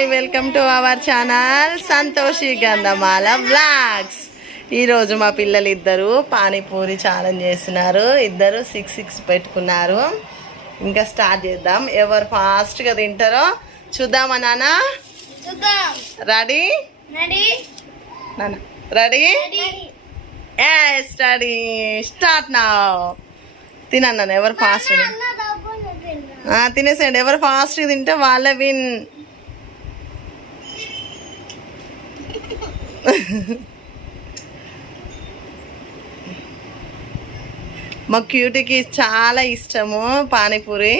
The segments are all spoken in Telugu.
Hi, welcome to our channel Santoshi Gandhamala vlogs. ఈరోజు మా పిల్లలు ఇద్దరు పానీపూరి ఛాలెంజ్ చేస్తున్నారు. ఇద్దరు 6 పెట్టుకున్నారు. ఇంకా స్టార్ట్ చేద్దాం. ఎవరు ఫాస్ట్గా తింటారో చూద్దామా నాన్న? రెడీ నాన్న? Ready? Yes ready. Start now. తినన్నా ఎవరు ఫాస్ట్ తినేసేయండి. ఎవరు ఫాస్ట్గా తింటే వాళ్ళే విన్. మా క్యూటీకి చాలా ఇష్టము పానీపూరి.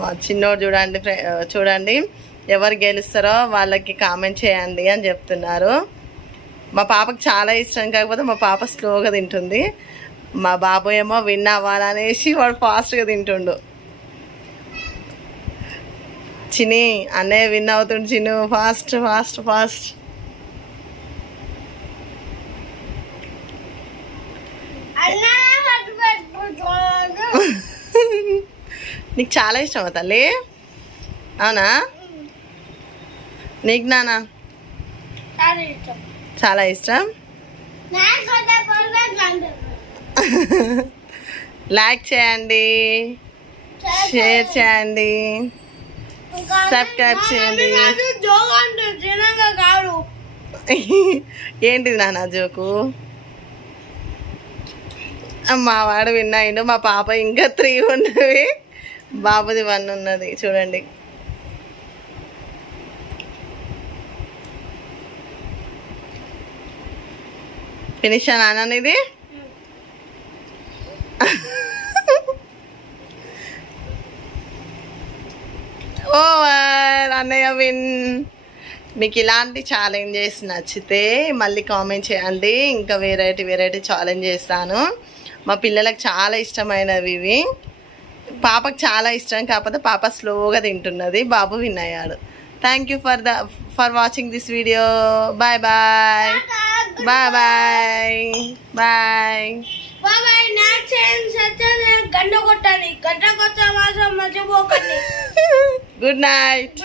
మా చిన్నోడు చూడండి ఎవరు గెలుస్తారో వాళ్ళకి కామెంట్ చేయండి అని చెప్తున్నారు. మా పాపకి చాలా ఇష్టం, కాకపోతే మా పాప స్లోగా తింటుంది. మా బాబు ఏమో విన్ అవ్వాలనేసి వాడు ఫాస్ట్గా తింటుండు. చిన్ని అన్నయ్య విన్ అవుతుండు. Chinnu fast fast fast. నీకు చాలా ఇష్టమా తల్లి? అవునా? నీకు నానా? చాలా ఇష్టం. లైక్ చేయండి, షేర్ చేయండి, సబ్స్క్రైబ్ చేయండి. ఏంటిది నాన్న జోకు? మా వాడు విన్ అయిండు. మా పాప ఇంకా 3 ఉన్నవి, బాబుది 1 ఉన్నది. చూడండి. ఫినిష్ నాన్న ఇది? ఓవర్. అన్నయ్య విన్. మీకు ఇలాంటి ఛాలెంజెస్ నచ్చితే మళ్ళీ కామెంట్ చేయండి. ఇంకా వెరైటీ ఛాలెంజ్ చేస్తాను. మా పిల్లలకు చాలా ఇష్టమైనవి ఇవి. పాపకు చాలా ఇష్టం, కాకపోతే పాప స్లోగా తింటున్నది. బాబు విన్ అయ్యాడు. Thank you for watching this video. Bye bye bye bye bye bye. గంట కొట్టాలి, గంట కొట్ట మాత్రం మర్చిపోకండి. Good night.